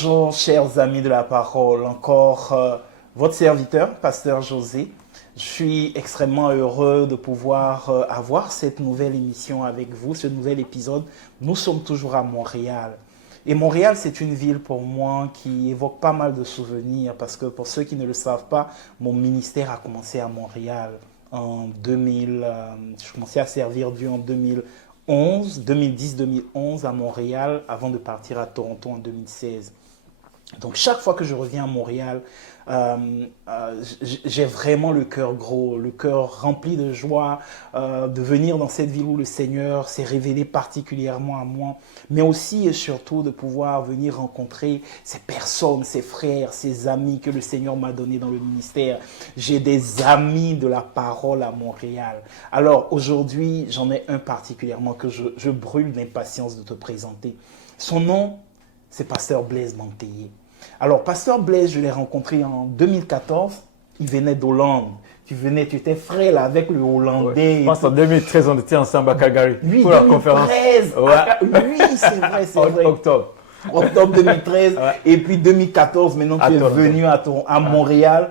Bonjour, chers amis de la parole. Encore votre serviteur, Pasteur José. Je suis extrêmement heureux de pouvoir avoir cette nouvelle émission avec vous, ce nouvel épisode. Nous sommes toujours à Montréal. Et Montréal, c'est une ville pour moi qui évoque pas mal de souvenirs parce que pour ceux qui ne le savent pas, mon ministère a commencé à Montréal en 2000. Je commençais à servir Dieu en 2010-2011 à Montréal avant de partir à Toronto en 2016. Donc chaque fois que je reviens à Montréal, j'ai vraiment le cœur gros, le cœur rempli de joie de venir dans cette ville où le Seigneur s'est révélé particulièrement à moi, mais aussi et surtout de pouvoir venir rencontrer ces personnes, ces frères, ces amis que le Seigneur m'a donnés dans le ministère. J'ai des amis de la parole à Montréal. Alors aujourd'hui, j'en ai un particulièrement que je brûle d'impatience de te présenter. Son nom, c'est Pasteur Blaise Mantéié. Alors, Pasteur Blaise, je l'ai rencontré en 2014. Il venait d'Hollande. Tu étais frais là avec le Hollandais. Ouais. Je pense en 2013, on était ensemble à Calgary pour la conférence. Ouais. Oui, c'est vrai, c'est vrai. Octobre 2013. Ouais. Et puis 2014, maintenant tu es venu à Montréal.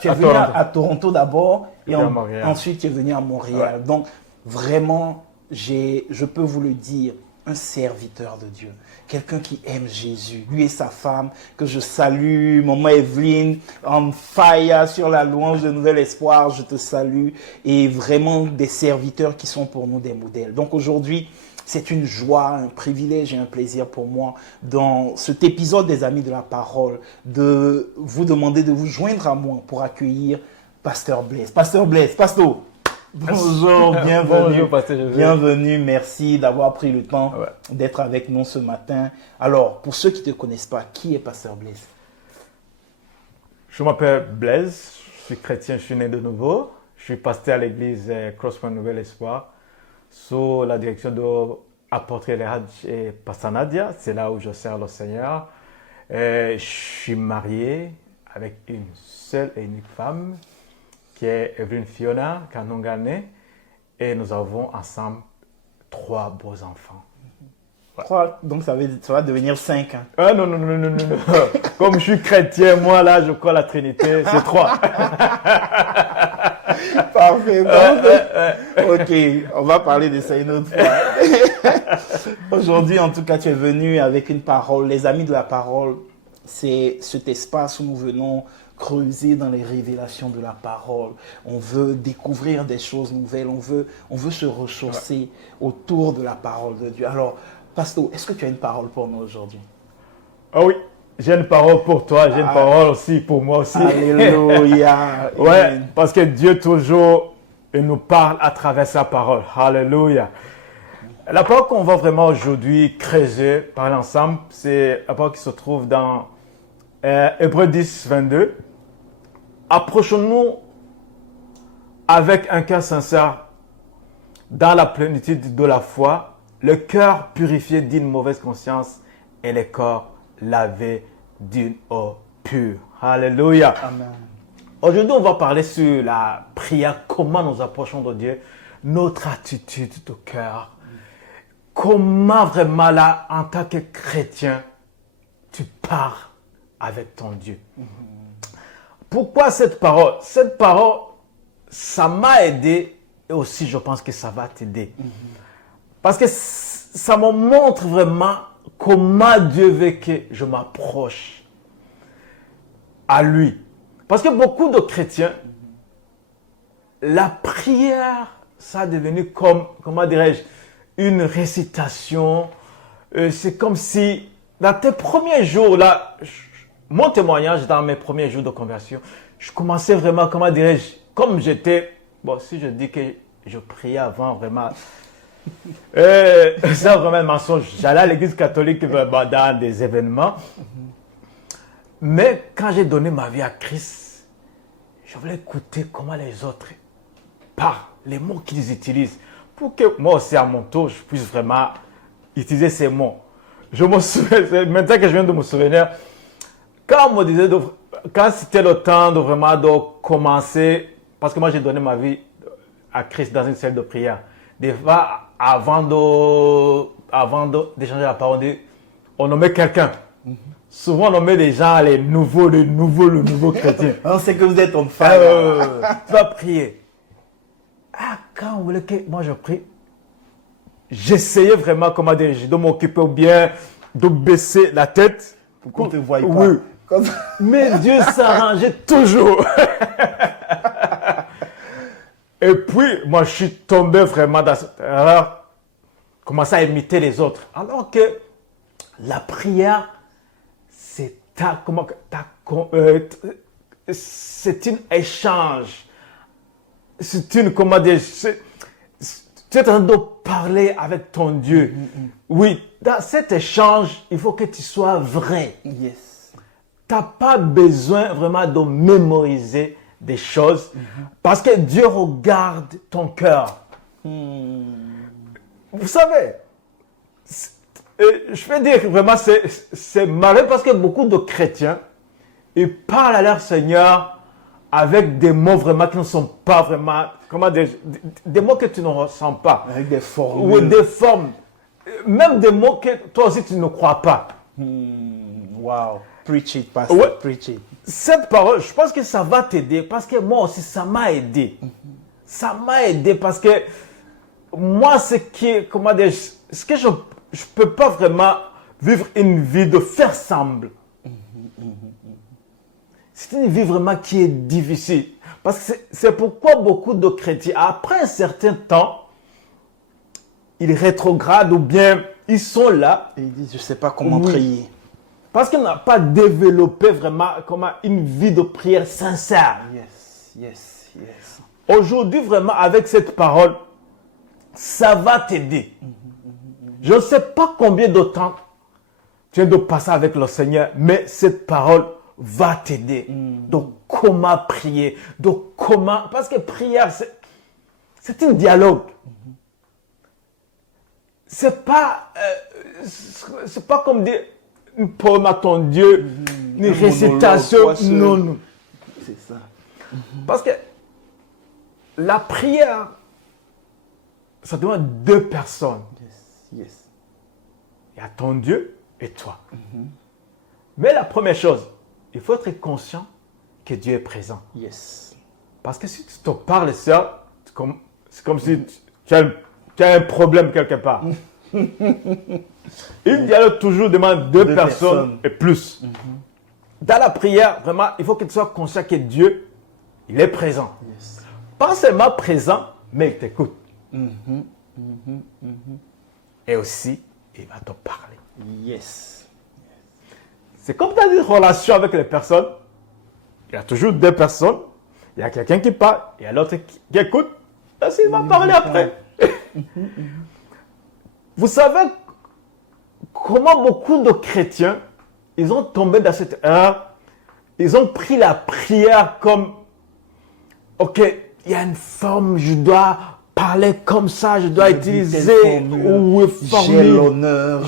Tu es venu à Toronto d'abord et ensuite tu es venu à Montréal. Ouais. Donc, vraiment, je peux vous le dire, un serviteur de Dieu. Quelqu'un qui aime Jésus, lui et sa femme, que je salue, maman Evelyne, en fire sur la louange de Nouvel Espoir, je te salue, et vraiment des serviteurs qui sont pour nous des modèles. Donc aujourd'hui, c'est une joie, un privilège et un plaisir pour moi, dans cet épisode des Amis de la Parole, de vous demander de vous joindre à moi pour accueillir Pasteur Blaise. Pasteur Blaise, Pasteur. Bonjour, bienvenue. Bonjour, bienvenue, merci d'avoir pris le temps d'être avec nous ce matin. Alors, pour ceux qui ne te connaissent pas, qui est Pasteur Blaise? Je m'appelle Blaise, je suis chrétien, je suis né de nouveau. Je suis pasteur à l'église Crosspoint Nouvel Espoir, sous la direction de Apôtre Elhadj et Pasteur Nadia. C'est là où je sers le Seigneur. Je suis marié avec une seule et unique femme, qui est Evelyne Fiona Kanongane, et nous avons ensemble 3 beaux enfants. 3, donc ça va devenir 5. Hein. Ah non. Comme je suis chrétien, moi là, je crois à la Trinité, c'est 3. Parfait. Ok, on va parler de ça une autre fois. Aujourd'hui, en tout cas, tu es venu avec une parole. Les Amis de la Parole, c'est cet espace où nous venons creuser dans les révélations de la parole. On veut découvrir des choses nouvelles. On veut se ressourcer autour de la parole de Dieu. Alors, Pasteur, est-ce que tu as une parole pour nous aujourd'hui? Ah oui, j'ai une parole pour toi. J'ai une parole aussi pour moi aussi. Alléluia. Ouais, parce que Dieu toujours nous parle à travers sa parole. Alléluia. La parole qu'on va vraiment aujourd'hui creuser par l'ensemble, c'est la parole qui se trouve dans Hébreux 10, 22. Approchons-nous avec un cœur sincère dans la plénitude de la foi, le cœur purifié d'une mauvaise conscience et le corps lavé d'une eau pure. Alléluia. Amen. Aujourd'hui, on va parler sur la prière, comment nous approchons de Dieu, notre attitude de cœur. Comment vraiment là, en tant que chrétien, tu pars avec ton Dieu. Pourquoi cette parole? Cette parole, ça m'a aidé et aussi je pense que ça va t'aider. Parce que ça me montre vraiment comment Dieu veut que je m'approche à lui. Parce que beaucoup de chrétiens, la prière, ça a devenu comme, comment dirais-je, une récitation. C'est comme si, dans tes premiers jours, là, mon témoignage dans mes premiers jours de conversion, je commençais vraiment, comment dirais-je, comme j'étais, bon, si je dis que je priais avant, vraiment, c'est vraiment un mensonge. J'allais à l'église catholique dans des événements, mais quand j'ai donné ma vie à Christ, je voulais écouter comment les autres parlent, les mots qu'ils utilisent, pour que moi aussi, à mon tour, je puisse vraiment utiliser ces mots. Je me souviens, maintenant que je viens de me souvenir, quand on me disait, quand c'était le temps de vraiment de commencer, parce que moi j'ai donné ma vie à Christ dans une salle de prière, des fois avant d'échanger la parole, on nommait quelqu'un. souvent on met les gens, le nouveau chrétien. On sait que vous êtes en fire. Tu vas prier. Ah, quand vous voulez que moi je prie, j'essayais vraiment, comment dire, de m'occuper ou bien de baisser la tête. Pour qu'on ne te voie pas. Oui. Mais Dieu s'arrangeait toujours. Et puis, moi, je suis tombé vraiment dans cette erreur. Commencer à imiter les autres. Alors que la prière, c'est c'est un échange. C'est une, comment dire, tu es en train de parler avec ton Dieu. Oui, dans cet échange, il faut que tu sois vrai. Yes. Tu n'as pas besoin vraiment de mémoriser des choses parce que Dieu regarde ton cœur. Vous savez, je peux dire que vraiment c'est malheureux parce que beaucoup de chrétiens, ils parlent à leur Seigneur avec des mots vraiment qui ne sont pas vraiment, comment dire, des mots que tu ne ressens pas. Avec des formes. Ou des formes. Même des mots que toi aussi tu ne crois pas. Wow. Preach it, pastor. Ouais. Preach it. Cette parole, je pense que ça va t'aider parce que moi aussi, ça m'a aidé. Ça m'a aidé parce que moi, comment dire, ce que je ne peux pas vraiment vivre une vie de faire semblant. C'est une vie vraiment qui est difficile. Parce que c'est pourquoi beaucoup de chrétiens, après un certain temps, ils rétrogradent ou bien ils sont là. Et ils disent, je ne sais pas comment prier. Parce qu'ils n'ont pas développé vraiment une vie de prière sincère. Yes. Aujourd'hui, vraiment, avec cette parole, ça va t'aider. Je ne sais pas combien de temps tu viens de passer avec le Seigneur, mais cette parole va t'aider. Donc, comment prier, parce que prière, c'est un dialogue. C'est pas comme dire une poème à ton Dieu, une récitation. Non. C'est ça. Parce que la prière, ça demande deux personnes. Yes. Il y a ton Dieu et toi. Mais la première chose, il faut être conscient que Dieu est présent. Yes. Parce que si tu te parles seul, c'est comme si tu as un problème quelque part. Une dialogue toujours demande deux personnes et plus. Dans la prière, vraiment, il faut que tu sois conscient que Dieu, il est présent. Yes. Pas seulement présent, mais il t'écoute. Et aussi, il va te parler. Yes. C'est comme tu as une relation avec les personnes. Il y a toujours deux personnes. Il y a quelqu'un qui parle, il y a l'autre qui écoute. Et il va parler après. Vous savez comment beaucoup de chrétiens, ils ont tombé dans cette erreur. Ils ont pris la prière comme, ok, il y a une forme, je dois parler comme ça, je dois utiliser j'ai l'honneur,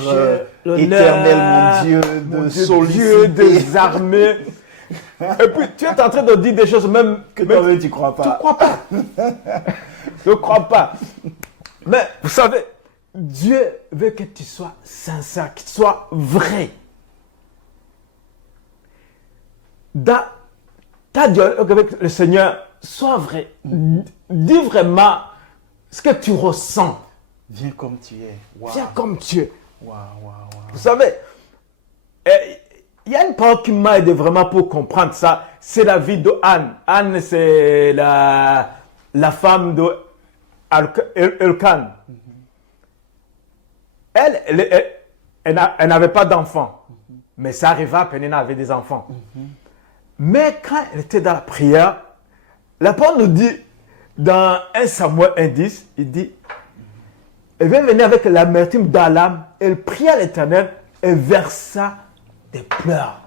éternel mon Dieu, de solliciter des armées. Et puis tu es en train de dire des choses même que toi-même tu ne crois pas. Tu ne crois pas. Tu ne crois pas. Mais vous savez, Dieu veut que tu sois sincère, que tu sois vrai. Dans ta dialogue avec le Seigneur, sois vrai. Dis vraiment ce que tu ressens. Viens comme tu es. Wow. Viens comme tu es. Wow. Vous savez, il y a une parole qui m'a aidé vraiment pour comprendre ça. C'est la vie de Anne. Anne, c'est la femme de Elkan. Elle n'avait pas d'enfant. Mais ça arriva, Pénina avait des enfants. Mais quand elle était dans la prière, la parole nous dit, dans 1 Samuel 1,10, il dit, elle vient venir avec l'amertume dans l'âme, elle pria l'Éternel et versa des pleurs.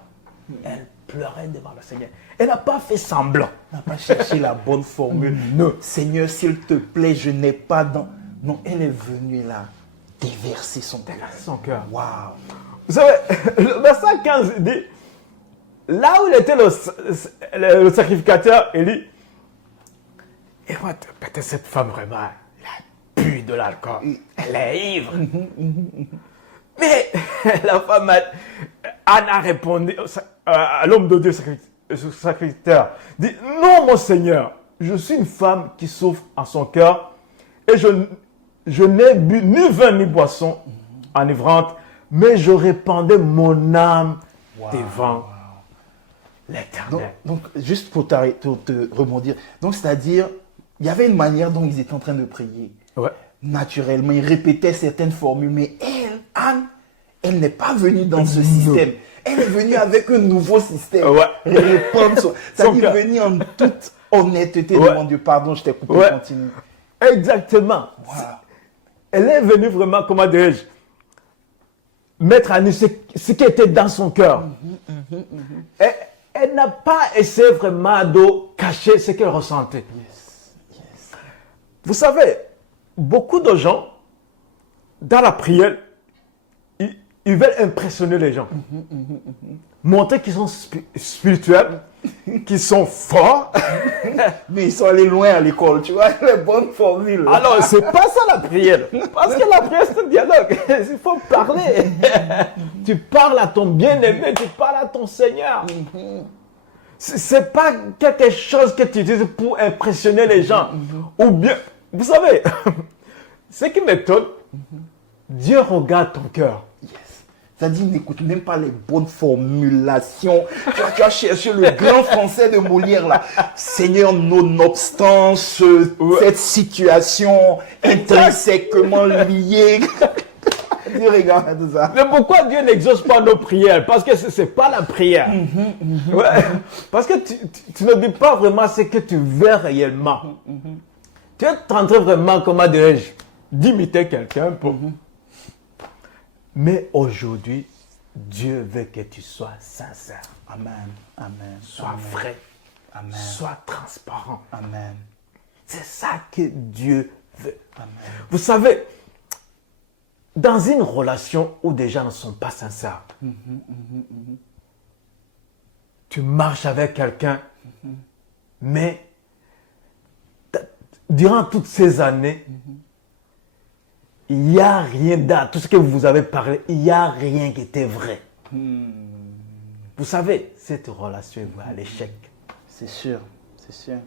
Elle pleurait devant le Seigneur. Elle n'a pas fait semblant. Elle n'a pas cherché la bonne formule. Non. Seigneur, s'il te plaît, je n'ai pas dans... Non, elle est venue là, déverser son cœur. Wow. Vous savez, le verset 15 dit, là où il était le sacrificateur, Élie, et moi, peut-être cette femme vraiment, elle a bu de l'alcool. Elle est ivre. Mais la femme, Anne a répondu à l'homme de Dieu, sacrificateur, dit, non mon Seigneur, je suis une femme qui souffre en son cœur et je n'ai bu ni vin ni boisson enivrante, mais je répandais mon âme devant l'Éternel. Donc, juste pour te rebondir, donc c'est-à-dire, il y avait une manière dont ils étaient en train de prier. Ouais. Naturellement, ils répétaient certaines formules, mais elle, Anne, elle n'est pas venue dans ce système. Elle est venue avec un nouveau système. Ouais. Répondre, c'est-à-dire venir en toute honnêteté devant Dieu. Pardon, je t'ai coupé, continue. Exactement. Wow. Elle est venue vraiment, comment dirais-je, mettre à nu ce qui était dans son cœur. Elle n'a pas essayé vraiment de cacher ce qu'elle ressentait. Vous savez, beaucoup de gens, dans la prière, ils veulent impressionner les gens. Montrer qu'ils sont spirituels, qu'ils sont forts. Mais ils sont allés loin à l'école, tu vois, les bonnes formules. Alors, c'est pas ça la prière. Parce que la prière, c'est un dialogue. Il faut parler. Tu parles à ton bien-aimé, tu parles à ton Seigneur. C'est pas quelque chose que tu utilises pour impressionner les gens. Ou bien, vous savez, ce qui m'étonne, Dieu regarde ton cœur. C'est-à-dire, n'écoute même pas les bonnes formulations. Tu as cherché le grand français de Molière là. Seigneur, nonobstant cette situation intrinsèquement liée. Dieu regarde tout ça. Mais pourquoi Dieu n'exauce pas nos prières? Parce que ce n'est pas la prière. Ouais. Parce que tu ne dis pas vraiment ce que tu veux réellement. Tu es en train vraiment, comment dirais-je, d'imiter quelqu'un pour... Mais aujourd'hui, Dieu veut que tu sois sincère. Amen. Amen. Sois vrai. Amen. Sois transparent. Amen. C'est ça que Dieu veut. Amen. Vous savez, dans une relation où des gens ne sont pas sincères, tu marches avec quelqu'un, mais durant toutes ces années, il n'y a rien dans tout ce que vous avez parlé, il n'y a rien qui était vrai. Vous savez, cette relation va à l'échec. C'est sûr, c'est sûr.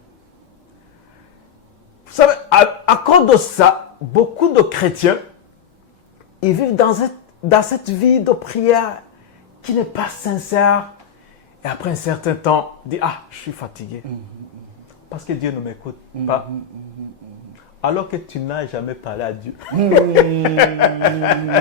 Vous savez, à cause de ça, beaucoup de chrétiens, ils vivent dans cette vie de prière qui n'est pas sincère. Et après un certain temps, ils disent, ah, je suis fatigué. Parce que Dieu ne m'écoute pas. Alors que tu n'as jamais parlé à Dieu.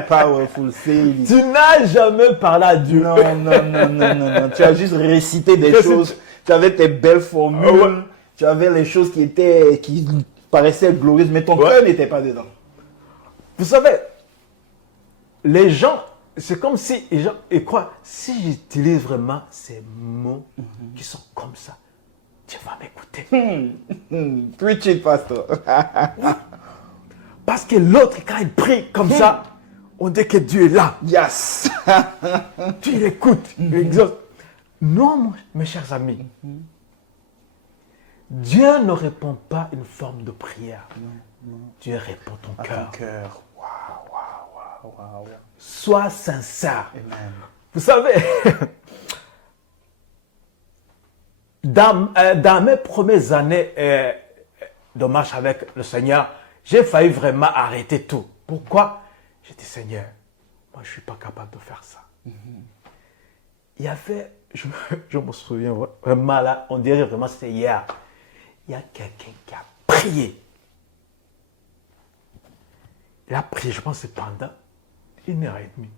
Powerful saying. Tu n'as jamais parlé à Dieu. Non. Tu as juste récité des choses. Tu avais tes belles formules. Tu avais les choses qui paraissaient glorieuses, mais ton cœur n'était pas dedans. Vous savez, les gens, c'est comme si les gens ils croient, si j'utilise vraiment ces mots qui sont comme ça, Dieu va m'écouter. Preach it, pastor. Parce que l'autre, quand il prie comme ça, on dit que Dieu est là. Yes. Tu l'écoutes. Non, mes chers amis. Dieu ne répond pas une forme de prière. Non. Dieu répond ton cœur. Wow. Sois sincère. Amen. Vous savez, dans mes premières années de marche avec le Seigneur, j'ai failli vraiment arrêter tout. Pourquoi? J'ai dit, Seigneur, moi je ne suis pas capable de faire ça. Il y avait, je me souviens vraiment là, on dirait vraiment c'était hier, il y a quelqu'un qui a prié. Il a prié, je pense, pendant 1h30.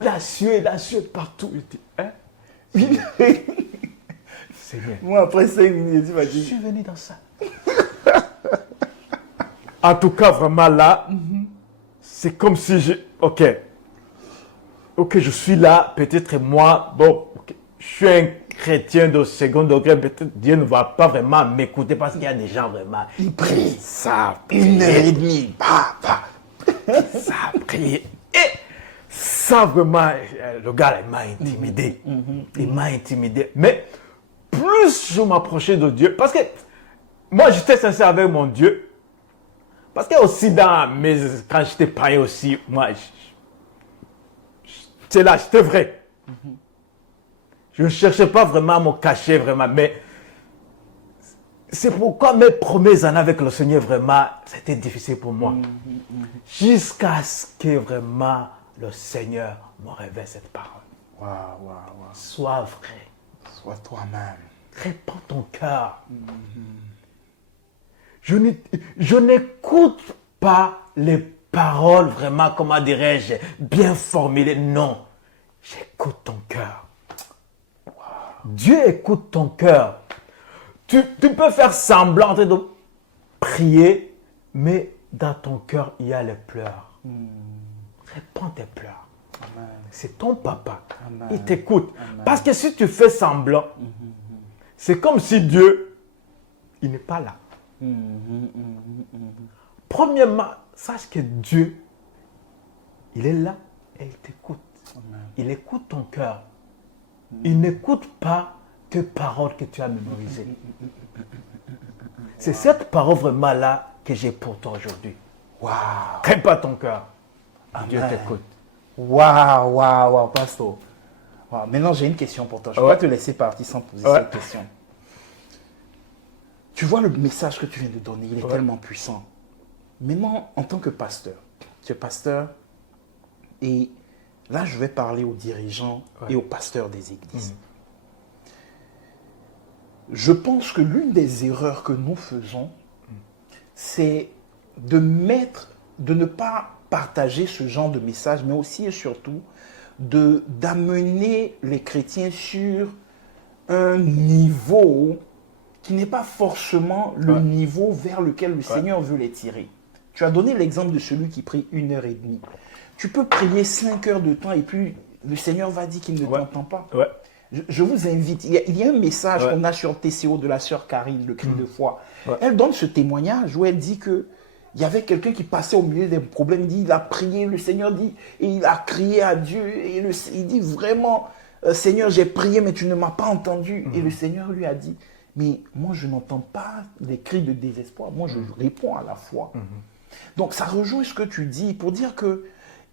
La sueur partout. Il dit, hein? Seigneur. Moi, après 5 minutes, tu m'as dit. Je suis venu dans ça. En tout cas, vraiment là, c'est comme si Ok, je suis là, peut-être moi, je suis un chrétien de second degré, peut-être Dieu ne va pas vraiment m'écouter parce qu'il y a des gens vraiment. Ils prient. Ça, 1h30. Ça a prié. Et ça vraiment, le gars, il m'a intimidé. Il m'a intimidé. Mais plus je m'approchais de Dieu, parce que moi j'étais sincère avec mon Dieu, Parce que aussi, quand j'étais païen aussi, moi, j'étais vrai. Je ne cherchais pas vraiment à me cacher, vraiment. Mais c'est pourquoi mes premières années avec le Seigneur, vraiment, c'était difficile pour moi. Jusqu'à ce que vraiment le Seigneur me révèle cette parole. Sois vrai. Sois toi-même. Répands ton cœur. Je n'écoute pas les paroles vraiment, comment dirais-je, bien formulées. Non, j'écoute ton cœur. Dieu écoute ton cœur. Tu peux faire semblant en train de prier, mais dans ton cœur, il y a les pleurs. Répands tes pleurs. Amen. C'est ton papa. Amen. Il t'écoute. Amen. Parce que si tu fais semblant, c'est comme si Dieu, il n'est pas là. Premièrement, sache que Dieu, il est là et il t'écoute. Il écoute ton cœur. Il n'écoute pas tes paroles que tu as mémorisées. C'est cette parole vraiment là que j'ai pour toi aujourd'hui. Crée pas ton cœur. Dieu t'écoute. Waouh, pasteur. Maintenant, j'ai une question pour toi. Je ne peux pas te laisser partir sans poser cette question. Tu vois le message que tu viens de donner, il est tellement puissant. Maintenant, en tant que pasteur, tu es pasteur et là, je vais parler aux dirigeants et aux pasteurs des églises. Je pense que l'une des erreurs que nous faisons, c'est de ne pas partager ce genre de message, mais aussi et surtout d'amener les chrétiens sur un niveau qui n'est pas forcément le niveau vers lequel le Seigneur veut les tirer. Tu as donné l'exemple de celui qui prie 1h30. Tu peux prier 5 heures de temps et puis le Seigneur va dire qu'il ne t'entend pas. Je vous invite, il y a un message qu'on a sur TCO de la sœur Karine, le cri de foi. Elle donne ce témoignage où elle dit que il y avait quelqu'un qui passait au milieu des problèmes. Il dit, il a prié, le Seigneur dit, et il a crié à Dieu. Et il dit vraiment, Seigneur, j'ai prié, mais tu ne m'as pas entendu. Et le Seigneur lui a dit, mais moi, je n'entends pas les cris de désespoir. Moi, je réponds à la foi. Donc, ça rejoint ce que tu dis pour dire que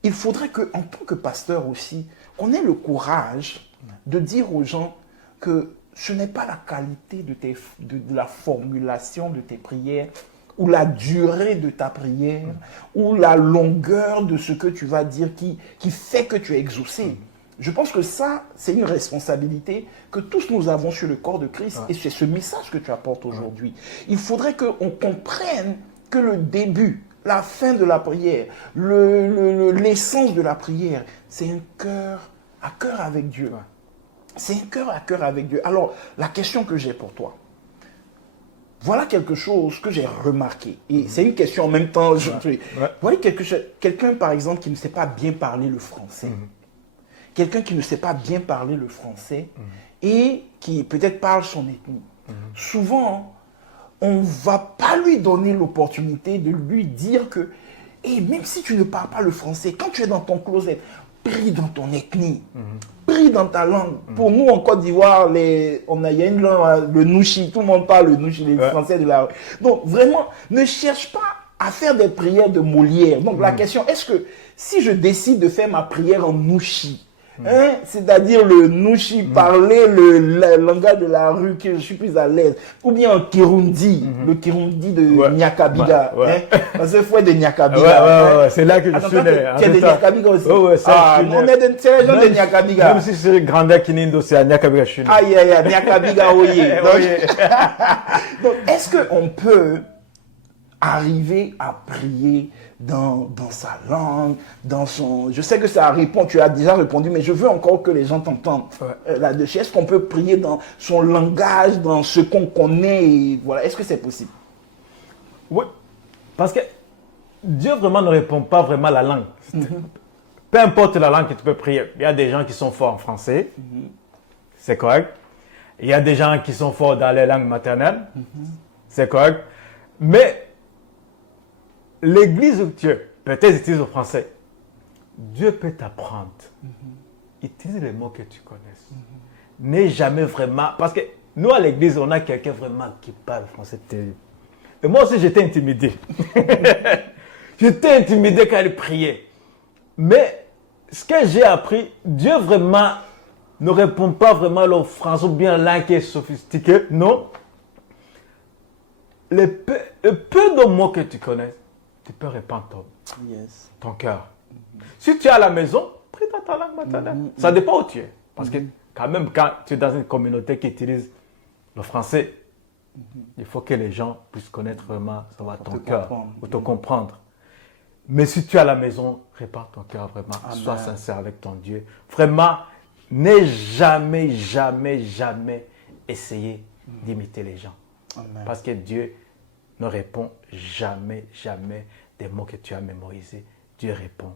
il faudrait qu'en tant que pasteur aussi, qu'on ait le courage de dire aux gens que ce n'est pas la qualité de la formulation de tes prières, ou la durée de ta prière, ou la longueur de ce que tu vas dire qui fait que tu es exaucé. Je pense que ça, c'est une responsabilité que tous nous avons sur le corps de Christ, et c'est ce message que tu apportes aujourd'hui. Il faudrait qu'on comprenne que le début, la fin de la prière, l'essence de la prière, c'est un cœur à cœur avec Dieu. C'est un cœur à cœur avec Dieu. Alors, la question que j'ai pour toi, voilà quelque chose que j'ai remarqué. Et c'est une question en même temps. Voilà quelqu'un, par exemple, qui ne sait pas bien parler le français. Quelqu'un qui ne sait pas bien parler le français et qui peut-être parle son ethnie. Souvent, on ne va pas lui donner l'opportunité de lui dire que, même si tu ne parles pas le français, quand tu es dans ton closet, prie dans ton ethnie, prie dans ta langue. Pour nous, en Côte d'Ivoire, il y a une langue, le Nouchi, tout le monde parle le Nouchi, les Français de la... Donc, vraiment, ne cherche pas à faire des prières de Molière. Donc, la question, est-ce que si je décide de faire ma prière en Nouchi, c'est-à-dire le Nouchi, parler le langage de la rue que je suis plus à l'aise, ou bien en Kirundi, le Kirundi de Nyakabiga, parce qu'il faut être de Nyakabiga. C'est là que je suis né. Tu es de Nyakabiga aussi. On est des gens de Nyakabiga. Même si c'est Granda Kinindo, c'est à Nyakabiga, je suis né. Aïe, Nyakabiga, oui. Donc, est-ce qu'on peut arriver à prier dans sa langue, dans son... Je sais que ça répond, tu as déjà répondu, mais je veux encore que les gens t'entendent là-dessus. Est-ce qu'on peut prier dans son langage, dans ce qu'on connaît et voilà. Est-ce que c'est possible? Oui, parce que Dieu vraiment ne répond pas vraiment à la langue. Peu importe la langue que tu peux prier. Il y a des gens qui sont forts en français, c'est correct. Il y a des gens qui sont forts dans les langues maternelles, c'est correct. Mais l'église où tu es, peut-être utilise le français. Dieu peut t'apprendre. Utilise les mots que tu connais. N'aie jamais vraiment... Parce que nous, à l'église, on a quelqu'un vraiment qui parle français. Et moi aussi, j'étais intimidé. J'étais intimidé quand il priait. Mais ce que j'ai appris, Dieu vraiment ne répond pas vraiment à l'offrande ou bien là qui est sophistiqué. Non. Le peu de mots que tu connais, tu peux répandre ton cœur. Si tu es à la maison, prie dans ta langue maternelle. Ça dépend où tu es. Parce que quand même, quand tu es dans une communauté qui utilise le français, il faut que les gens puissent connaître vraiment ton cœur ou te comprendre. Mais si tu es à la maison, répare ton cœur vraiment. Amen. Sois sincère avec ton Dieu. Vraiment, n'aie jamais, jamais, jamais essayé d'imiter les gens. Amen. Parce que Dieu ne répond jamais, jamais des mots que tu as mémorisés. Dieu répond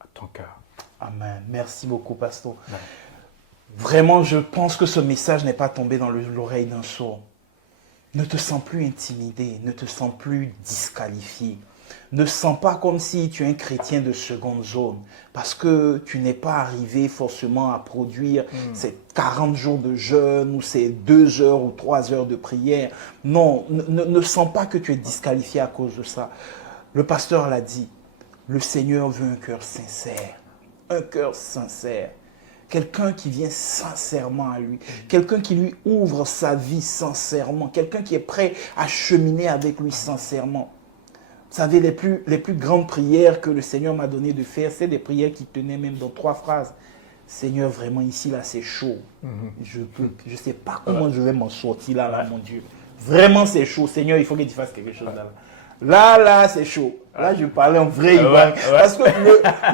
à ton cœur. Amen. Merci beaucoup, pasteur. Ouais. Vraiment, je pense que ce message n'est pas tombé dans l'oreille d'un sourd. Ne te sens plus intimidé, ne te sens plus disqualifié. Ne sens pas comme si tu es un chrétien de seconde zone parce que tu n'es pas arrivé forcément à produire ces 40 jours de jeûne ou ces 2 heures ou 3 heures de prière. Non, ne sens pas que tu es disqualifié à cause de ça. Le pasteur l'a dit, le Seigneur veut un cœur sincère. Un cœur sincère. Quelqu'un qui vient sincèrement à lui. Quelqu'un qui lui ouvre sa vie sincèrement. Quelqu'un qui est prêt à cheminer avec lui sincèrement. Vous savez, les plus grandes prières que le Seigneur m'a donné de faire, c'est des prières qui tenaient même dans 3 phrases. Seigneur, vraiment ici, là, c'est chaud. Je ne sais pas comment je vais m'en sortir là, mon Dieu. Vraiment, c'est chaud. Seigneur, il faut que tu fasses quelque chose là. Là, c'est chaud. Là, je parlais en vrai Ivan. Parce que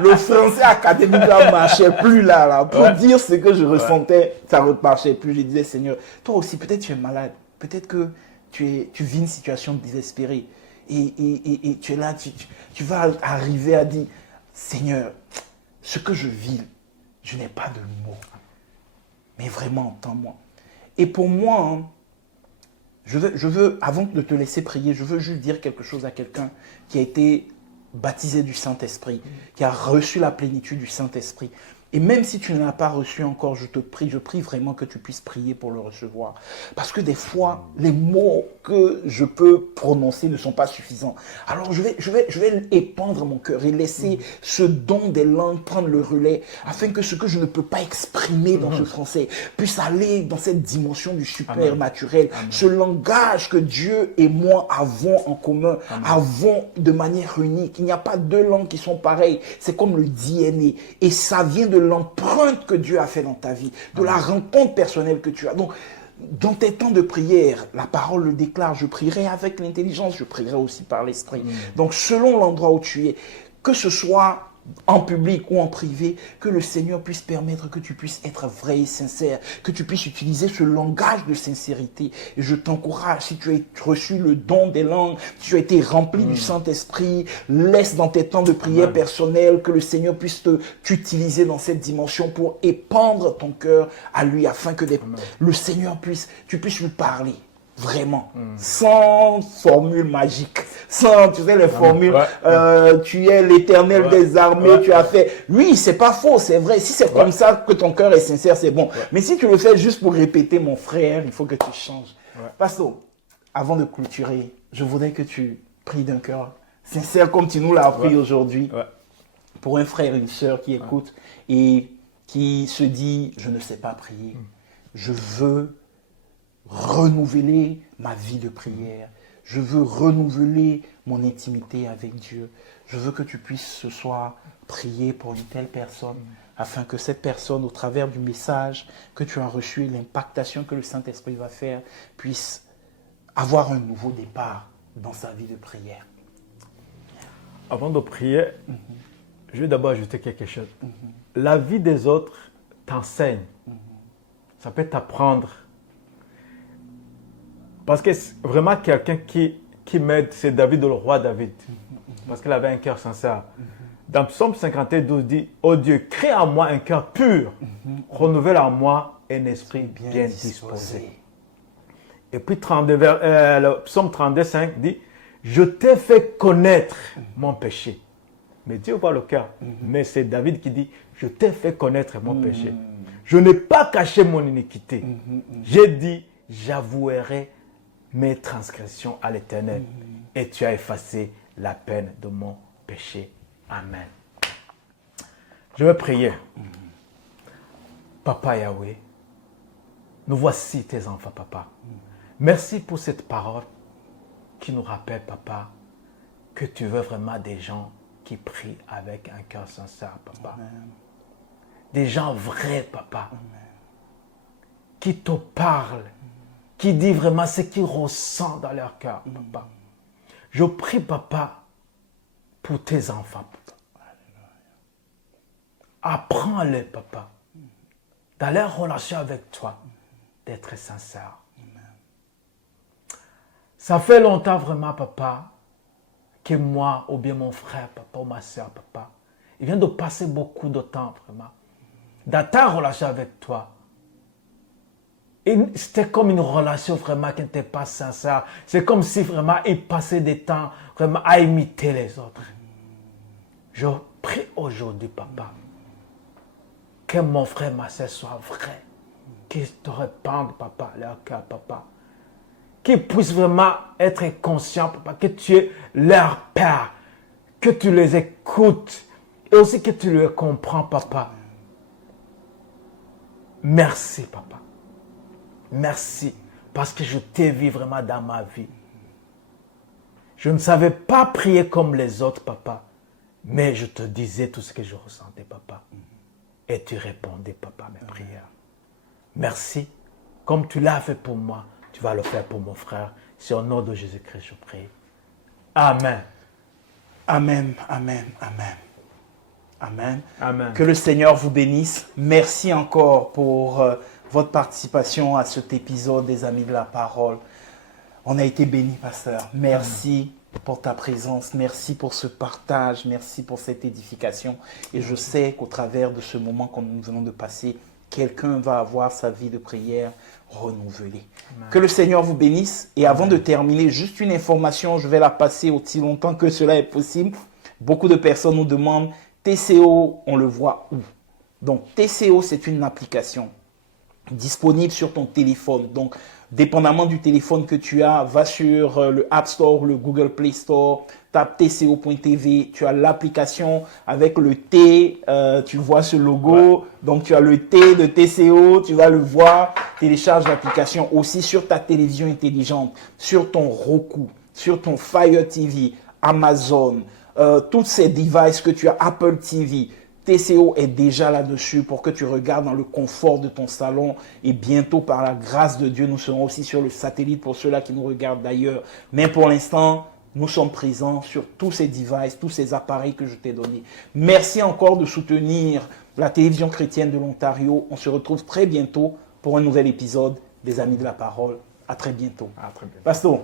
le français académique ne marchait plus là. Pour dire ce que je ressentais, ça ne marchait plus. Je disais, Seigneur, toi aussi, peut-être tu es malade. Peut-être que tu vis une situation désespérée. Et tu es là, tu vas arriver à dire, Seigneur, ce que je vis, je n'ai pas de mots. Mais vraiment, entends-moi. Et pour moi, je veux, avant de te laisser prier, je veux juste dire quelque chose à quelqu'un qui a été baptisé du Saint-Esprit, qui a reçu la plénitude du Saint-Esprit. Et même si tu ne l'as pas reçu encore, je prie vraiment que tu puisses prier pour le recevoir. Parce que des fois, les mots que je peux prononcer ne sont pas suffisants. Alors je vais épandre mon cœur et laisser ce don des langues prendre le relais, afin que ce que je ne peux pas exprimer dans ce français puisse aller dans cette dimension du supernaturel. Ce langage que Dieu et moi avons en commun, avons de manière unique. Il n'y a pas 2 langues qui sont pareilles. C'est comme le DNA. Et ça vient de l'empreinte que Dieu a fait dans ta vie, de la rencontre personnelle que tu as. Donc, dans tes temps de prière, la parole le déclare, je prierai avec l'intelligence, je prierai aussi par l'esprit. Donc, selon l'endroit où tu es, que ce soit en public ou en privé, que le Seigneur puisse permettre que tu puisses être vrai et sincère, que tu puisses utiliser ce langage de sincérité. Et je t'encourage, si tu as reçu le don des langues, si tu as été rempli du Saint-Esprit, laisse dans tes temps de prière personnelle que le Seigneur puisse t'utiliser dans cette dimension pour épandre ton cœur à lui, afin que le Seigneur tu puisses lui parler. Vraiment, sans formule magique, sans, tu sais, les formules, tu es l'Éternel des armées, tu as fait. Oui, c'est pas faux, c'est vrai. Si c'est comme ça que ton cœur est sincère, c'est bon. Mais si tu le fais juste pour répéter, mon frère, il faut que tu changes. Pasteur, avant de clôturer, je voudrais que tu pries d'un cœur sincère comme tu nous l'as appris aujourd'hui, pour un frère et une sœur qui écoutent et qui se dit, je ne sais pas prier, je veux renouveler ma vie de prière. Je veux renouveler mon intimité avec Dieu. Je veux que tu puisses ce soir prier pour une telle personne, afin que cette personne, au travers du message que tu as reçu, l'impactation que le Saint-Esprit va faire, puisse avoir un nouveau départ dans sa vie de prière. Avant de prier, je vais d'abord ajouter quelque chose. La vie des autres t'enseigne. Ça peut t'apprendre. Parce que vraiment, quelqu'un qui m'aide, c'est David, le roi David. Parce qu'il avait un cœur sincère. Dans Psaume 51, 12 dit, « Oh Dieu, crée en moi un cœur pur, renouvelle en moi un esprit bien disposé. » Et puis le Psaume 32, 5 dit, « Je t'ai fait connaître mon péché. » Mais Dieu voit le cœur. Mais c'est David qui dit, « Je t'ai fait connaître mon péché. Je n'ai pas caché mon iniquité. J'ai dit, j'avouerai mes transgressions à l'Éternel et tu as effacé la peine de mon péché. Amen. Je vais prier. Papa Yahweh, nous voici tes enfants, papa. Merci pour cette parole qui nous rappelle, papa, que tu veux vraiment des gens qui prient avec un cœur sincère, papa. Amen. Des gens vrais, papa. Amen. Qui te parlent, qui disent vraiment ce qu'ils ressentent dans leur cœur, papa. Je prie, papa, pour tes enfants, papa. Apprends-les, papa, dans leur relation avec toi, d'être sincères. Ça fait longtemps vraiment, papa, que moi, ou bien mon frère, papa, ou ma soeur, papa, il vient de passer beaucoup de temps, vraiment, dans ta relation avec toi. C'était comme une relation vraiment qui n'était pas sincère. C'est comme si vraiment il passait des temps vraiment à imiter les autres. Je prie aujourd'hui, papa, que mon frère, ma soeur soient vrais, qu'ils te répandent, papa, leur cœur, papa. Qu'ils puissent vraiment être conscients, papa, que tu es leur père, que tu les écoutes et aussi que tu les comprends, papa. Merci, papa. Merci, parce que je t'ai vu vraiment dans ma vie. Je ne savais pas prier comme les autres, papa, mais je te disais tout ce que je ressentais, papa. Et tu répondais, papa, à mes prières. Merci, comme tu l'as fait pour moi. Tu vas le faire pour mon frère. C'est au nom de Jésus-Christ, je prie. Amen. Amen, amen, amen. Amen. Amen. Que le Seigneur vous bénisse. Merci encore pour votre participation à cet épisode des Amis de la Parole. On a été bénis, pasteur. Merci pour ta présence. Merci pour ce partage. Merci pour cette édification. Et je sais qu'au travers de ce moment que nous venons de passer, quelqu'un va avoir sa vie de prière renouvelée. Amen. Que le Seigneur vous bénisse. Et avant de terminer, juste une information, je vais la passer aussi longtemps que cela est possible. Beaucoup de personnes nous demandent, TCO, on le voit où? Donc, TCO, c'est une application disponible sur ton téléphone. Donc, dépendamment du téléphone que tu as, va sur le App Store, le Google Play Store, tape tco.tv, tu as l'application avec le T, tu vois ce logo, donc tu as le T de TCO, tu vas le voir, télécharge l'application aussi sur ta télévision intelligente, sur ton Roku, sur ton Fire TV, Amazon, toutes ces devices que tu as, Apple TV, TCO est déjà là-dessus pour que tu regardes dans le confort de ton salon et bientôt, par la grâce de Dieu, nous serons aussi sur le satellite pour ceux-là qui nous regardent d'ailleurs. Mais pour l'instant, nous sommes présents sur tous ces devices, tous ces appareils que je t'ai donnés. Merci encore de soutenir la télévision chrétienne de l'Ontario. On se retrouve très bientôt pour un nouvel épisode des Amis de la Parole. À très bientôt. À très bientôt. Pastor.